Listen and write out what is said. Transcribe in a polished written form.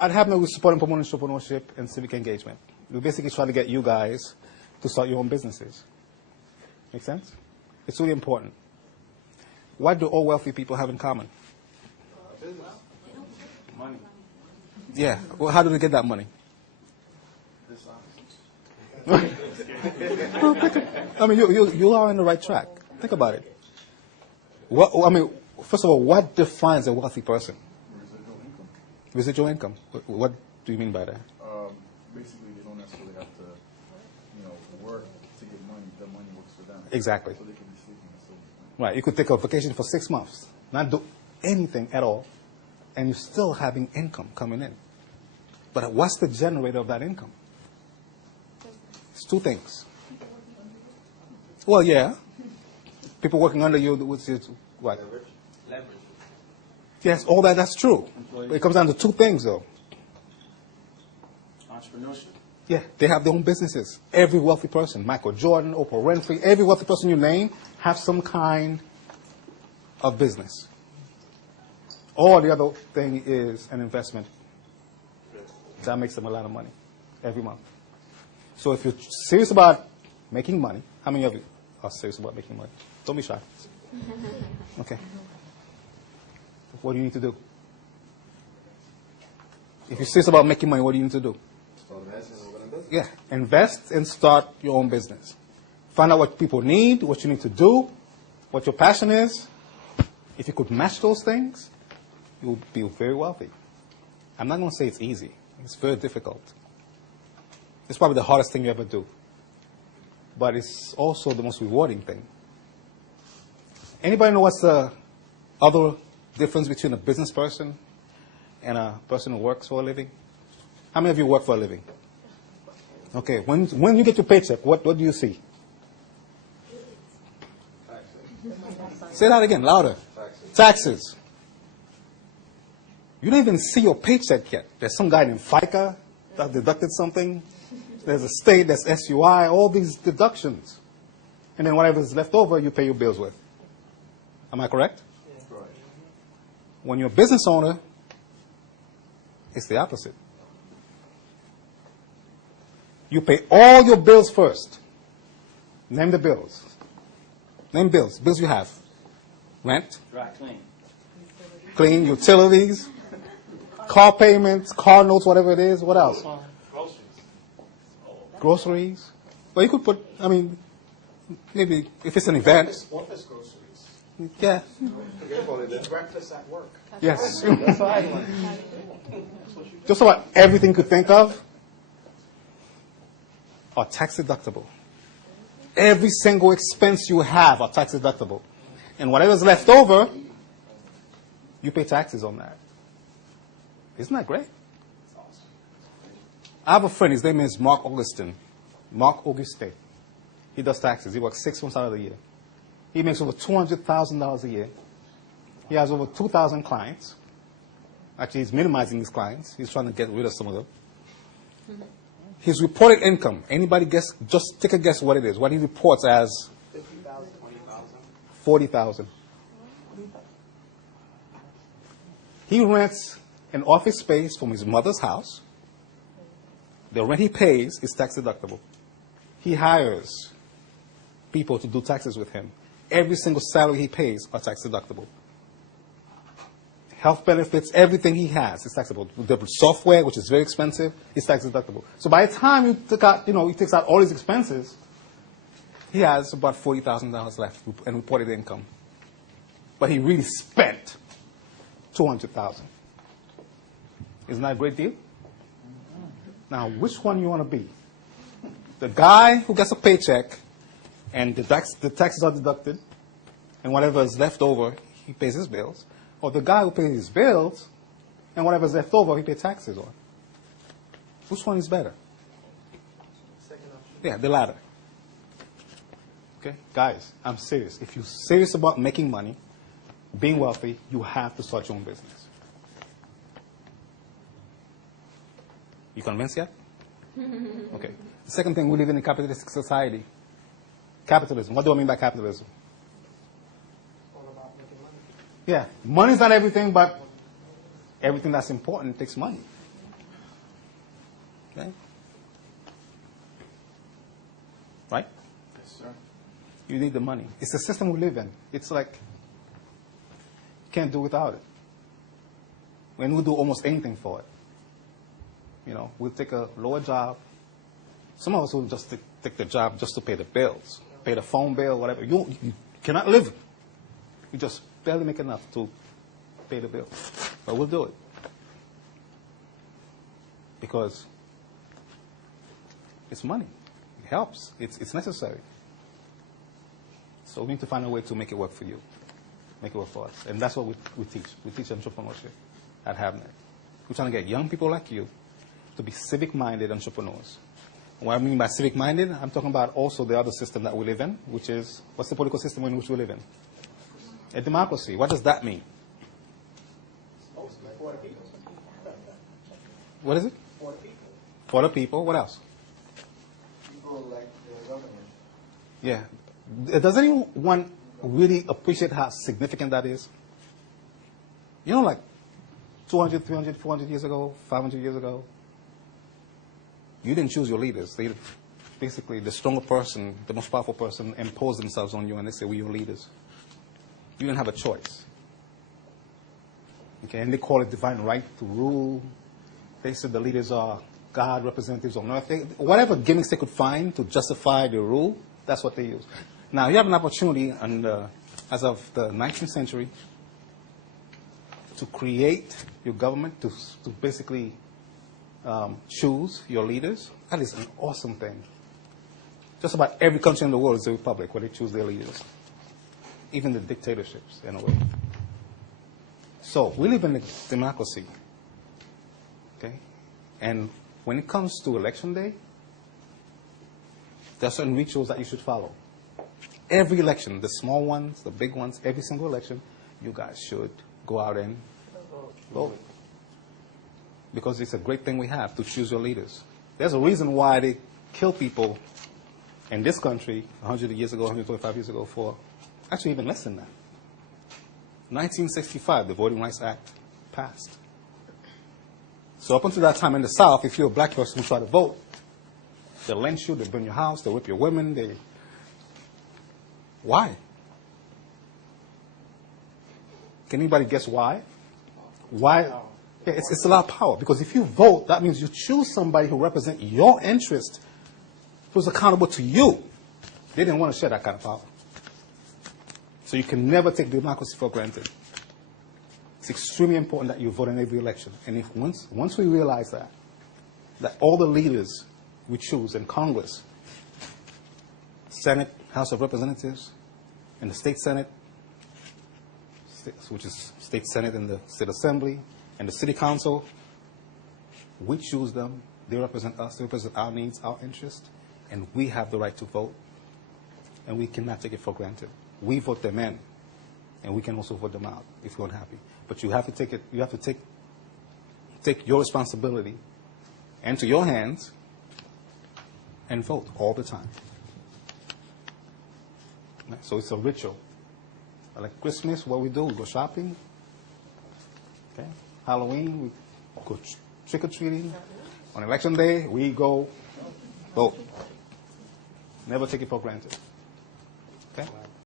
I'd have me with supporting promoting entrepreneurship and civic engagement. We basically try to get you guys to start your own businesses. Make sense? It's really important. What do all wealthy people have in common? Business. Money. Yeah. Well, how do they get that money? I mean, you are on the right track. Think about it. First of all, what defines a wealthy person? Residual income. What do you mean by that? Basically, they don't necessarily have to, work to get money. The money works for them. Exactly. So they can be sleeping and still. Right. You could take a vacation for 6 months, not do anything at all, and you're still having income coming in. But what's the generator of that income? It's two things. Well, yeah. People working under you, which is what? Leverage. Yes, all that's true. But it comes down to two things, though. Entrepreneurship. Yeah, they have their own businesses. Every wealthy person, Michael Jordan, Oprah Winfrey, every wealthy person you name have some kind of business. Or the other thing is an investment. That makes them a lot of money every month. So if you're serious about making money, how many of you are serious about making money? Don't be shy. Okay. What do you need to do? If you're serious about making money, what do you need to do? Yeah, invest and start your own business. Find out what people need, what you need to do, what your passion is. If you could match those things, you'll be very wealthy. I'm not going to say it's easy. It's very difficult. It's probably the hardest thing you ever do. But it's also the most rewarding thing. Anybody know what's the other difference between a business person and a person who works for a living? How many of you work for a living? Okay, when you get your paycheck, what do you see? Taxes. Say that again, louder. Taxes. You don't even see your paycheck yet. There's some guy named FICA that deducted something. There's a state, there's SUI, all these deductions. And then whatever's left over, you pay your bills with. Am I correct? Right. When you're a business owner, it's the opposite. You pay all your bills first. Name the bills. Name bills. Bills you have. Rent. Dry clean. Clean, utilities, car payments, car notes, whatever it is. What else? Groceries. Groceries. Well, you could put, maybe if it's an event. Office groceries. Yeah. Eat breakfast at work. Yes. That's what I want. Just about everything you could think of are tax deductible. Every single expense you have are tax deductible. And whatever's left over, you pay taxes on that. Isn't that great? I have a friend, his name is Mark Augustin. Mark Auguste. He does taxes. He works 6 months out of the year. He makes over $200,000 a year. He has over 2,000 clients. Actually, he's minimizing his clients. He's trying to get rid of some of them. His reported income, anybody guess, just take a guess what it is, what he reports as 50,000, 20,000. 40,000. He rents an office space from his mother's house. The rent he pays is tax deductible. He hires people to do taxes with him. Every single salary he pays are tax deductible. Health benefits, everything he has is taxable. The software, which is very expensive, is tax deductible. So by the time you took out, he takes out all his expenses, he has about $40,000 left in reported income. But he really spent $200,000. Isn't that a great deal? Now, which one you want to be? The guy who gets a paycheck and the taxes are deducted, and whatever is left over, he pays his bills. Or the guy who pays his bills, and whatever's left over, he pays taxes on. Which one is better? Second option. Yeah, the latter. Okay? Guys, I'm serious. If you're serious about making money, being wealthy, you have to start your own business. You convinced yet? Okay. The second thing, we live in a capitalistic society. Capitalism. What do I mean by capitalism? It's all about making money. Yeah, money's not everything, but everything that's important takes money. Okay? Right? Yes, sir. You need the money. It's the system we live in. It's like you can't do without it. And we'll do almost anything for it. You know, we'll take a lower job. Some of us will just take the job just to pay the bills, pay the phone bill, whatever. You cannot live. You just barely make enough to pay the bill. But we'll do it. Because it's money. It helps. It's necessary. So we need to find a way to make it work for you, make it work for us. And that's what we teach. We teach entrepreneurship at HAVNet. We're trying to get young people like you to be civic-minded entrepreneurs. What I mean by civic-minded, I'm talking about also the other system that we live in, which is, what's the political system in which we live in? A democracy. What does that mean? Mostly for the people. What is it? For the people. For the people. What else? People elect the government. Yeah. Does anyone really appreciate how significant that is? You know, like 200, 300, 400 years ago, 500 years ago, you didn't choose your leaders. They basically, the stronger person, the most powerful person, imposed themselves on you and they say, we're your leaders. You didn't have a choice. Okay, and they call it divine right to rule. They said the leaders are God representatives on earth. Whatever gimmicks they could find to justify their rule, that's what they use. Now, you have an opportunity, as of the 19th century, to create your government, to basically choose your leaders. That is an awesome thing. Just about every country in the world is a republic where they choose their leaders. Even the dictatorships, in a way. So, we live in a democracy. Okay? And when it comes to election day, there are certain rituals that you should follow. Every election, the small ones, the big ones, every single election, you guys should go out and vote. Because it's a great thing we have to choose your leaders. There's a reason why they kill people in this country 100 years ago, 125 years ago, for actually even less than that. 1965, the Voting Rights Act passed. So up until that time in the South, if you're a black person who try to vote, they'll lynch you, they'll burn your house, they'll whip your women. Why? Can anybody guess why? Why? Yeah, it's a lot of power. Because if you vote, that means you choose somebody who represents your interest, who's accountable to you. They didn't want to share that kind of power. So you can never take democracy for granted. It's extremely important that you vote in every election. And if once we realize that all the leaders we choose in Congress, Senate, House of Representatives, and the State Senate, which is State Senate and the State Assembly, and the City Council, we choose them. They represent us. They represent our needs, our interests, and we have the right to vote. And we cannot take it for granted. We vote them in, and we can also vote them out if we're unhappy. But you have to take it. You have to take your responsibility into your hands and vote all the time. So it's a ritual. Like Christmas, what we do, we go shopping. Okay. Halloween, we go trick-or-treating. On election day, we go vote. Never take it for granted.